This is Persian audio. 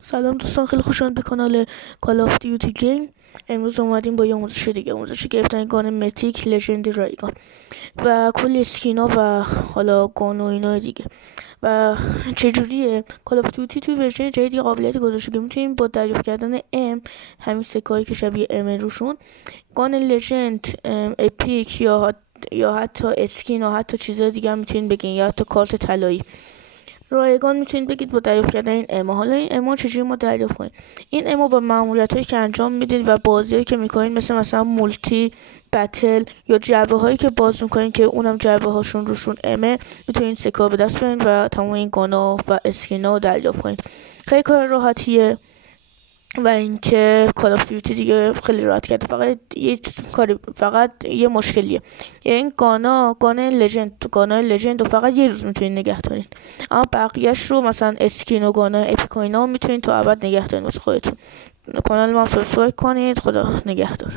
سلام دوستان، خیلی خوش آمدید به کانال کال آف دیوتی گیم. امروز اومدیم با یه آموزش دیگه، آموزش گرفتن گان متیک لژند رایگان و کلی اسکینا و حالا گان و اینا دیگه. و چجوریه کال آف دیوتی توی ورژن جدید یه قابلیتی گذاشته که میتونیم با دریافت کردن همین سکایی که شبیه روشون گان لژند، اپیک یا حتی اسکین و حتی چیزای دیگه هم میتونین بگین، یا حتی کارت طلایی رایگان میتونید بگید با دریافت کردن این اما. حالا این اما چجوری ما دریافت کنیم؟ این اما با ماموریت هایی که انجام میدید و بازی هایی که میکنید، مثلا مولتی بتل یا جعبه هایی که باز میکنید که اونم جعبه هاشون روشون امه، میتونید سکا به دست برین و تمام این گانا و اسکینا رو دریافت کنید. خیلی کار راحتیه و اینکه کال آف دیوتی دیگه خیلی راحت کرده. فقط یه مشکلیه، این گانای لژند رو فقط یه روز میتونید نگه دارید، اما بقیهش رو مثلا اسکین و گانای اپیک و اینا میتونید تا ابد نگه دارید واسه خودتون. کانال ما رو سابسکرایب کنید. خدا نگهدار.